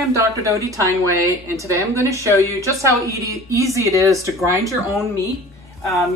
Hi, I'm Dr. Dodie Tineway, and today I'm going to show you just how easy it is to grind your own meat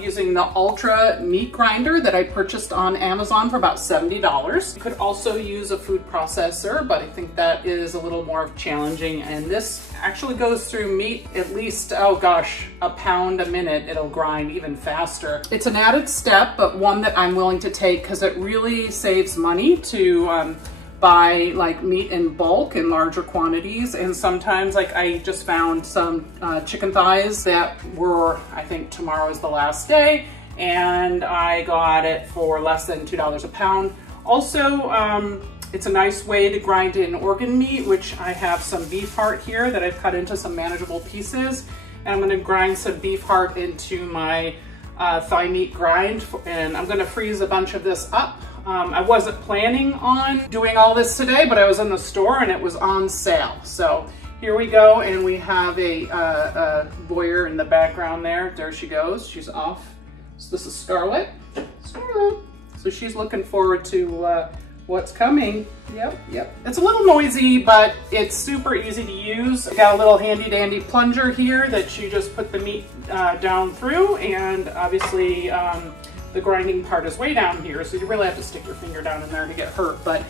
using the Ultra Meat Grinder that I purchased on Amazon for about $70. You could also use a food processor, but I think that is a little more challenging, and this actually goes through meat at least, oh gosh, a pound a minute. It'll grind even faster. It's an added step, but one that I'm willing to take because it really saves money to buy like meat in bulk in larger quantities. And sometimes, like, I just found some chicken thighs that were, I think tomorrow is the last day, and I got it for less than $2 a pound. Also, it's a nice way to grind in organ meat, which I have some beef heart here that I've cut into some manageable pieces, and I'm going to grind some beef heart into my thigh meat grind, and I'm going to freeze a bunch of this up. I wasn't planning on doing all this today, but I was in the store and it was on sale. So here we go, and we have a voyeur in the background there. There she goes, she's off. So this is Scarlett. Scarlett. So she's looking forward to what's coming. Yep. It's a little noisy, but it's super easy to use. I got a little handy dandy plunger here that you just put the meat down through, and obviously the grinding part is way down here, so you really have to stick your finger down in there to get hurt, but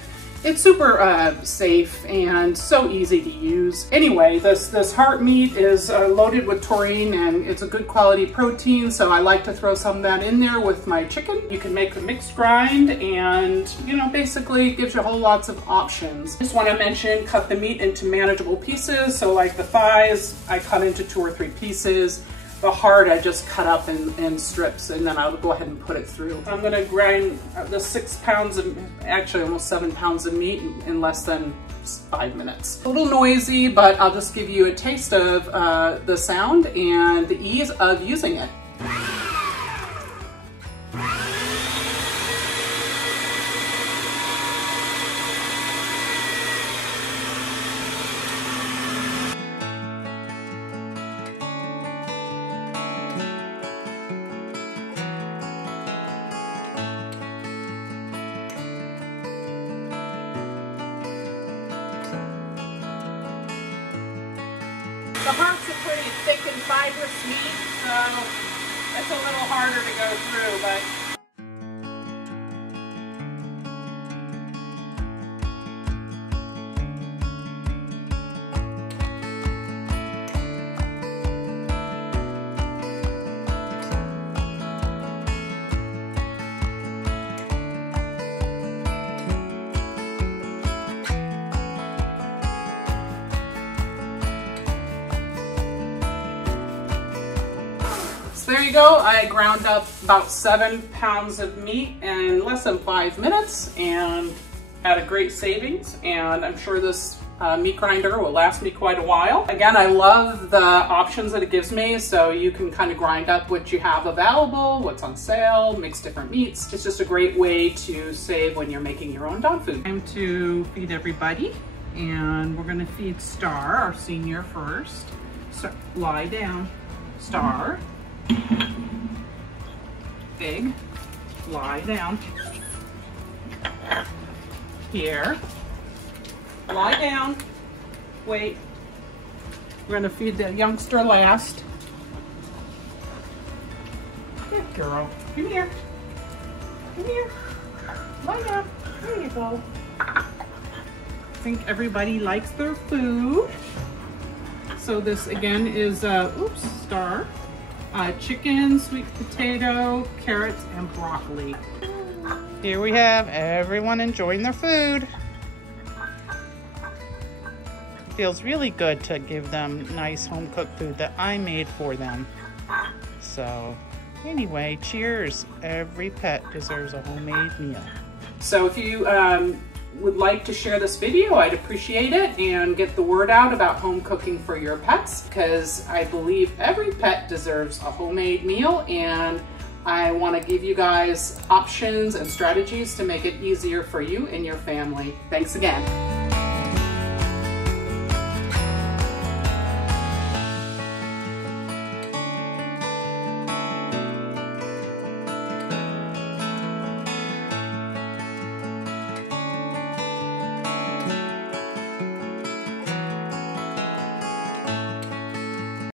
it's super safe and so easy to use. Anyway, this heart meat is loaded with taurine, and it's a good quality protein, so I like to throw some of that in there with my chicken. You can make a mixed grind, and you know, basically it gives you a whole lots of options. Just want to mention, cut the meat into manageable pieces. So like the thighs, I cut into 2 or 3 pieces. The heart I just cut up in strips, and then I'll go ahead and put it through. I'm gonna grind the 6 pounds of, actually almost 7 pounds of meat in less than 5 minutes. A little noisy, but I'll just give you a taste of the sound and the ease of using it. The heart's a pretty thick and fibrous meat, so it's a little harder to go through, but so there you go. I ground up about 7 pounds of meat in less than 5 minutes and had a great savings, and I'm sure this meat grinder will last me quite a while. Again, I love the options that it gives me, so you can kind of grind up what you have available, what's on sale, mix different meats. It's just a great way to save when you're making your own dog food. Time to feed everybody, and we're gonna feed Star, our senior, first. So lie down, Star. Big, lie down. Here, lie down. Wait, we're gonna feed the youngster last. Good girl, come here. Come here, lie down. There you go. I think everybody likes their food. So this again is, oops, Star. Chicken, sweet potato, carrots, and broccoli. Here we have everyone enjoying their food. Feels really good to give them nice home-cooked food that I made for them. So anyway, cheers. Every pet deserves a homemade meal. So if you would like to share this video, I'd appreciate it, and get the word out about home cooking for your pets, because I believe every pet deserves a homemade meal, and I want to give you guys options and strategies to make it easier for you and your family. Thanks again.